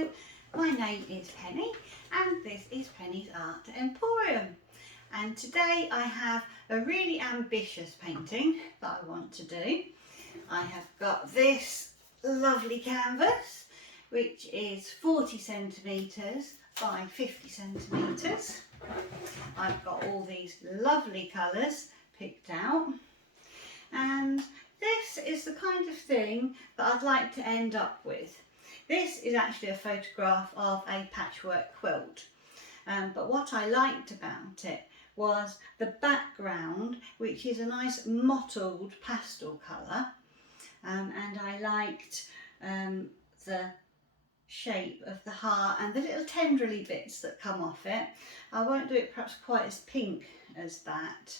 Hello, my name is Penny and this is Penny's Art Emporium, and today I have a really ambitious painting that I want to do. I have got this lovely canvas which is 40 centimetres by 50 centimetres. I've got all these lovely colours picked out, and this is the kind of thing that I'd like to end up with. This is actually a photograph of a patchwork quilt, but what I liked about it was the background, which is a nice mottled pastel colour, and I liked the shape of the heart and the little tendrily bits that come off it. I won't do it perhaps quite as pink as that,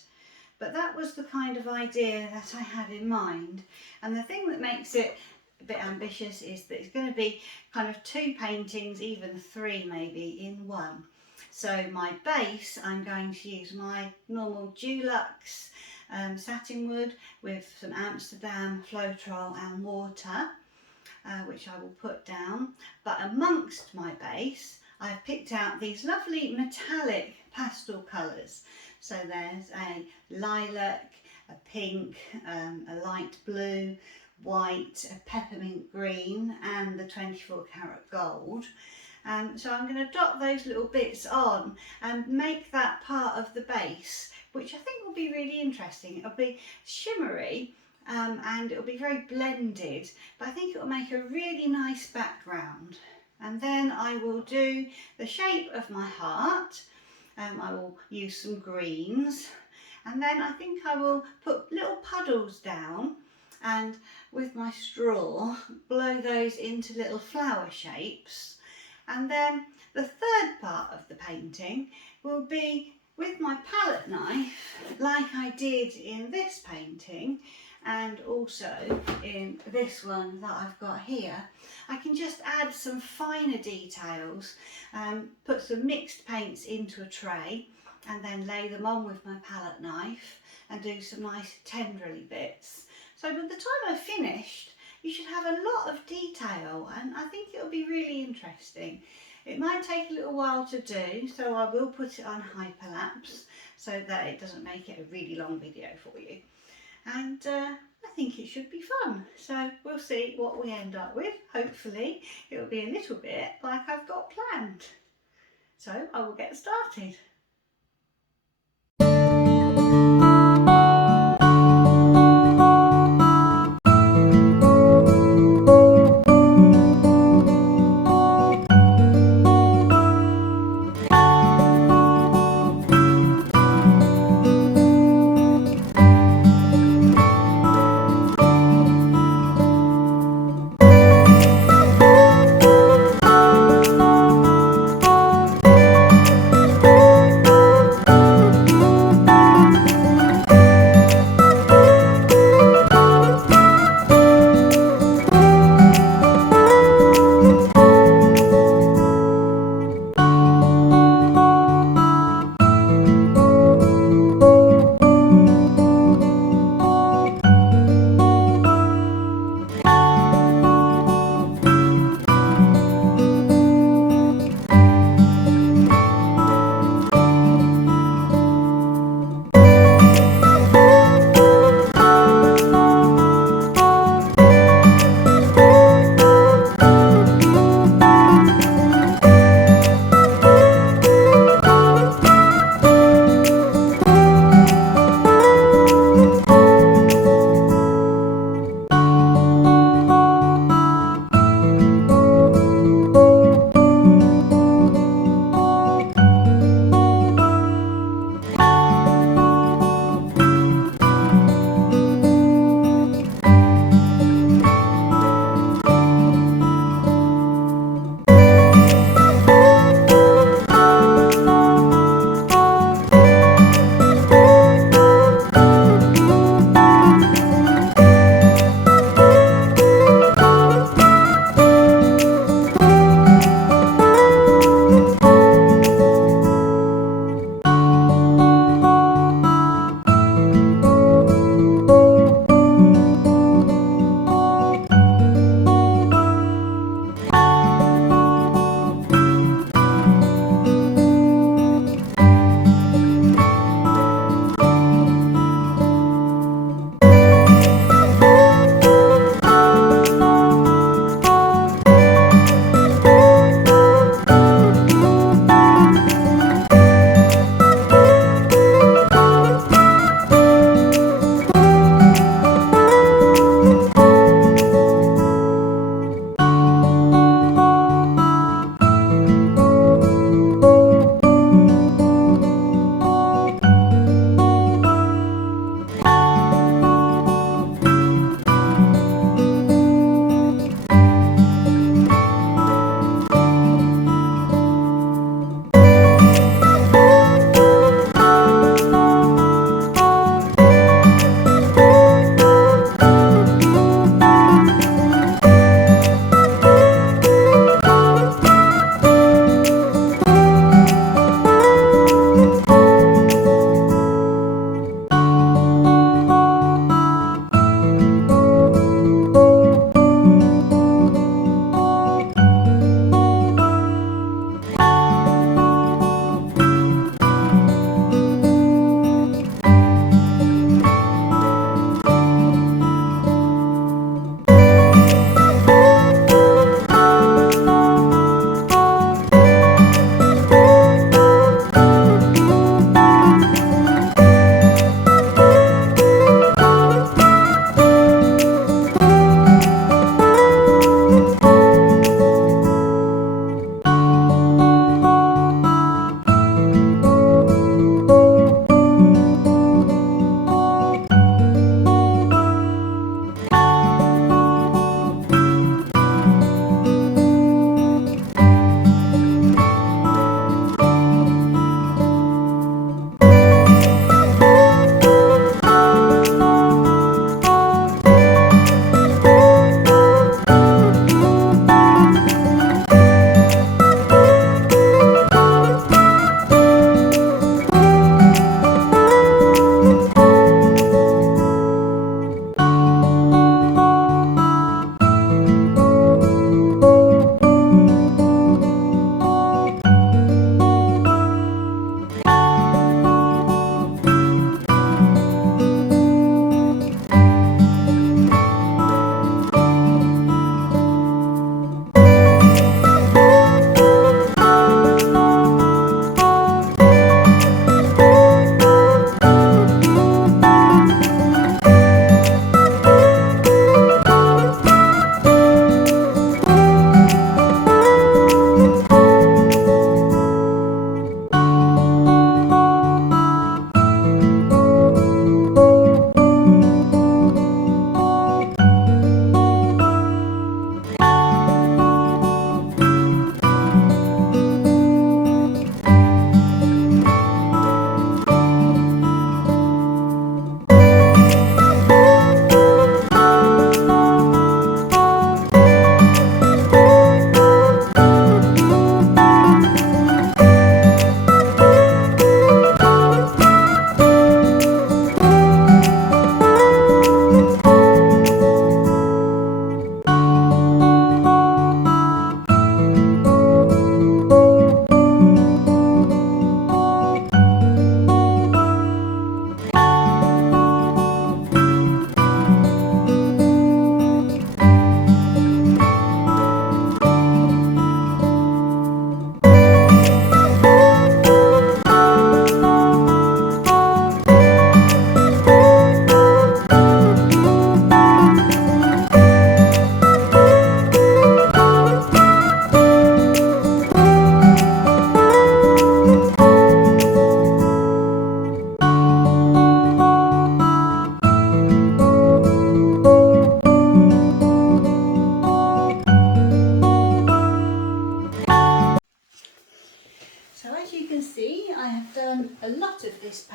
but that was the kind of idea that I had in mind. And the thing that makes it a bit ambitious is that it's going to be kind of two paintings, even three maybe, in one. So my base, I'm going to use my normal Dulux satin wood with some Amsterdam Floetrol and water, which I will put down. But amongst my base, I've picked out these lovely metallic pastel colours. So there's a lilac, a pink, a light blue, white, a peppermint green and the 24 karat gold. So I'm going to dot those little bits on and make that part of the base, which I think will be really interesting. It'll be shimmery and it'll be very blended, but I think it'll make a really nice background. And then I will do the shape of my heart. I will use some greens, and then I think I will put little puddles down and with my straw blow those into little flower shapes. And then the third part of the painting will be with my palette knife, like I did in this painting and also in this one that I've got here. I can just add some finer details, put some mixed paints into a tray and then lay them on with my palette knife and do some nice tendrily bits. So by the time I've finished, you should have a lot of detail, and I think it'll be really interesting. It might take a little while to do, so I will put it on hyperlapse so that it doesn't make it a really long video for you. And I think it should be fun. So we'll see what we end up with. Hopefully it'll be a little bit like I've got planned. So I will get started.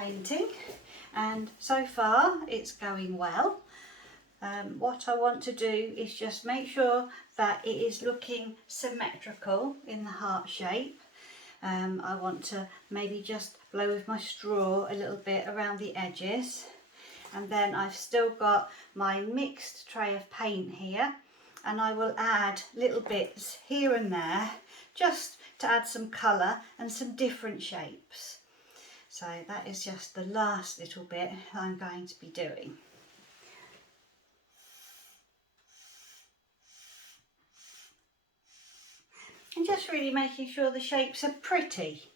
painting, and so far it's going well. What I want to do is just make sure that it is looking symmetrical in the heart shape. I want to maybe just blow with my straw a little bit around the edges, and then I've still got my mixed tray of paint here, and I will add little bits here and there just to add some colour and some different shapes. So that is just the last little bit I'm going to be doing. And just really making sure the shapes are pretty.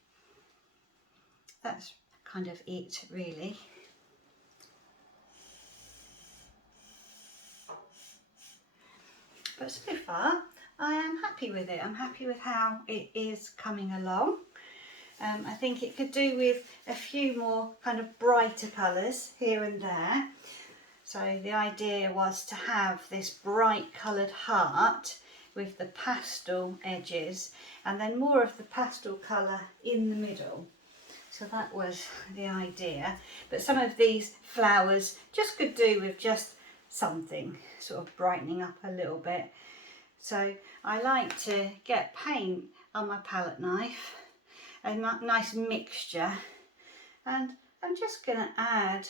That's kind of it, really. But so far I am happy with it. I'm happy with how it is coming along. I think it could do with a few more kind of brighter colours here and there. So the idea was to have this bright coloured heart with the pastel edges, and then more of the pastel colour in the middle. So that was the idea. But some of these flowers just could do with just something sort of brightening up a little bit. So I like to get paint on my palette knife, a nice mixture, and I'm just going to add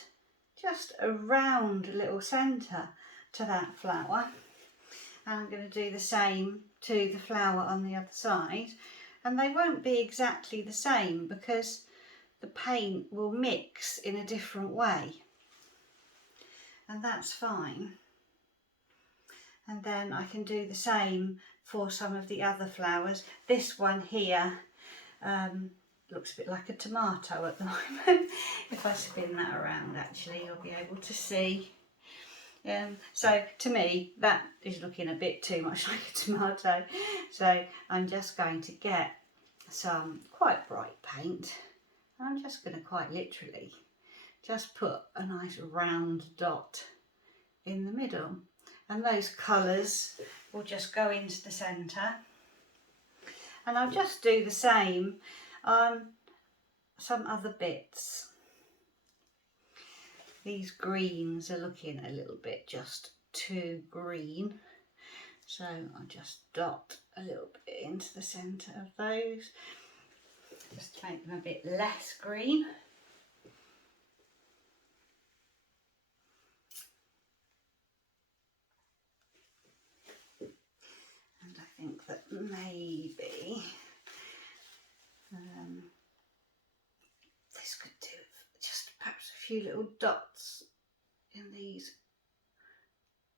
just a round little centre to that flower. And I'm going to do the same to the flower on the other side, and they won't be exactly the same because the paint will mix in a different way, and that's fine. And then I can do the same for some of the other flowers. This one here looks a bit like a tomato at the moment. If I spin that around, actually you'll be able to see. So to me that is looking a bit too much like a tomato, so I'm just going to get some quite bright paint. I'm just going to quite literally just put a nice round dot in the middle, and those colours will just go into the centre. And I'll just do the same on some other bits. These greens are looking a little bit just too green, so I'll just dot a little bit into the centre of those, just to make them a bit less green. And I think that maybe this could do just perhaps a few little dots in these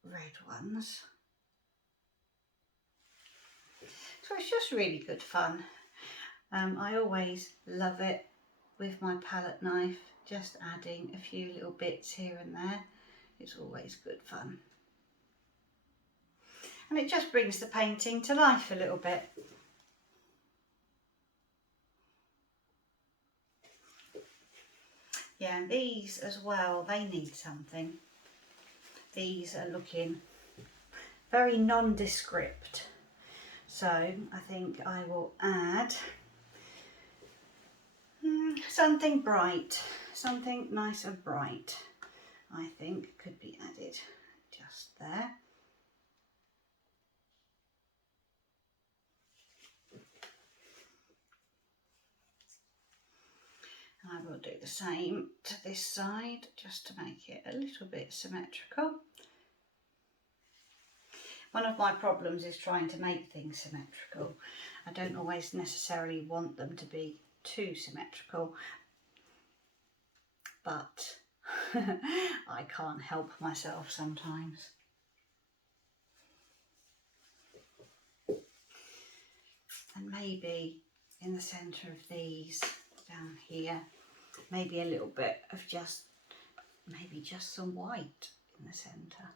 red ones. So it's just really good fun. I always love it with my palette knife, just adding a few little bits here and there. It's always good fun. And it just brings the painting to life a little bit. Yeah, and these as well, they need something. These are looking very nondescript. So I think I will add something bright, something nice and bright. I think could be added just there. I will do the same to this side just to make it a little bit symmetrical. One of my problems is trying to make things symmetrical. I don't always necessarily want them to be too symmetrical, but I can't help myself sometimes. And maybe in the centre of these down here, maybe a little bit of maybe just some white in the centre.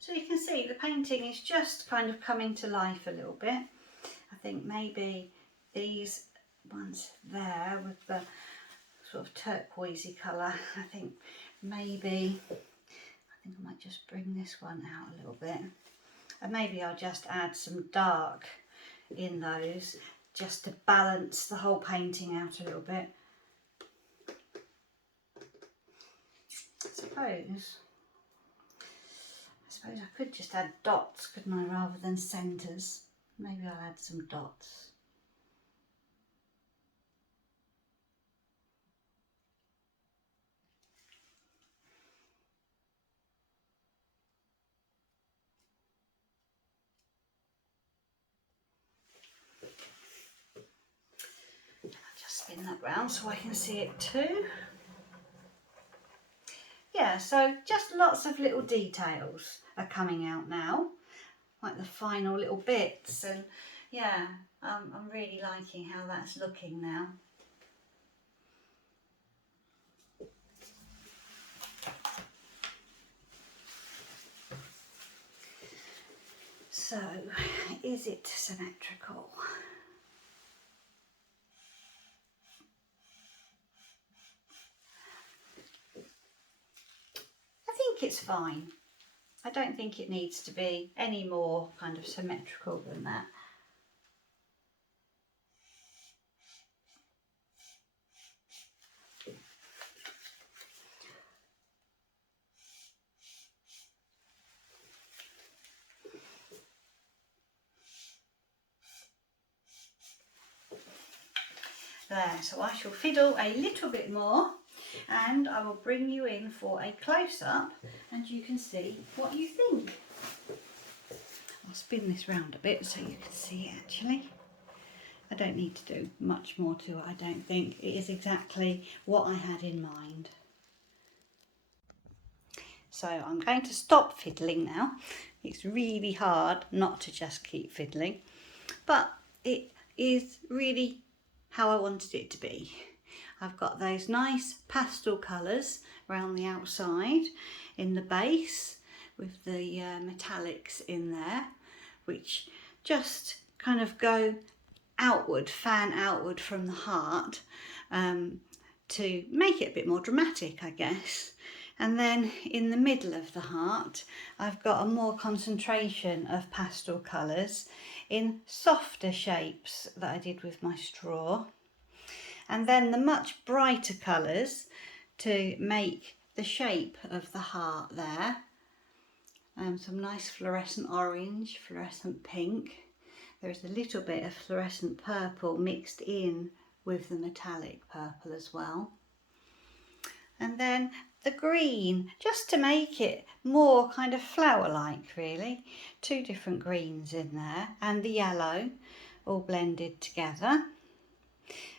So you can see the painting is just kind of coming to life a little bit. I think maybe these ones there with the sort of turquoisey colour, I think maybe, I might just bring this one out a little bit. And maybe I'll just add some dark in those just to balance the whole painting out a little bit. I suppose I could just add dots, couldn't I, rather than centres. Maybe I'll add some dots. Spin that round so I can see it too. Yeah, so just lots of little details are coming out now, like the final little bits, and yeah, I'm really liking how that's looking now. So, is it symmetrical? I think it's fine. I don't think it needs to be any more kind of symmetrical than that. There, so I shall fiddle a little bit more and I will bring you in for a close-up and you can see what you think. I'll spin this round a bit so you can see it actually. I don't need to do much more to it, I don't think. It is exactly what I had in mind. So I'm going to stop fiddling now. It's really hard not to just keep fiddling, but it is really how I wanted it to be. I've got those nice pastel colours around the outside in the base with the metallics in there, which just kind of go outward, fan outward from the heart to make it a bit more dramatic, I guess. And then in the middle of the heart, I've got a more concentration of pastel colours in softer shapes that I did with my straw. And then the much brighter colours to make the shape of the heart there. Some nice fluorescent orange, fluorescent pink. There's a little bit of fluorescent purple mixed in with the metallic purple as well. And then the green, just to make it more kind of flower-like really. 2 different greens in there, and the yellow all blended together.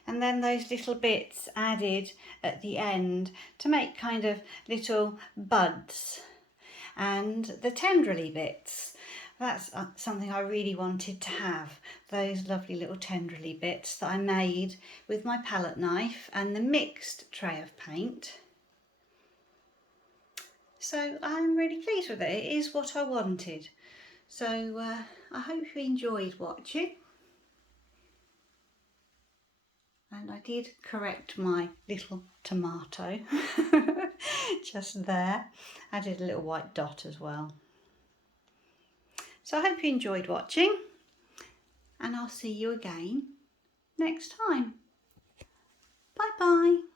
And then those little bits added at the end to make kind of little buds. And the tendrily bits, that's something I really wanted to have, those lovely little tendrily bits that I made with my palette knife and the mixed tray of paint. So I'm really pleased with it. It is what I wanted. So I hope you enjoyed watching. And I did correct my little tomato just there. Added a little white dot as well. So I hope you enjoyed watching, and I'll see you again next time. Bye bye.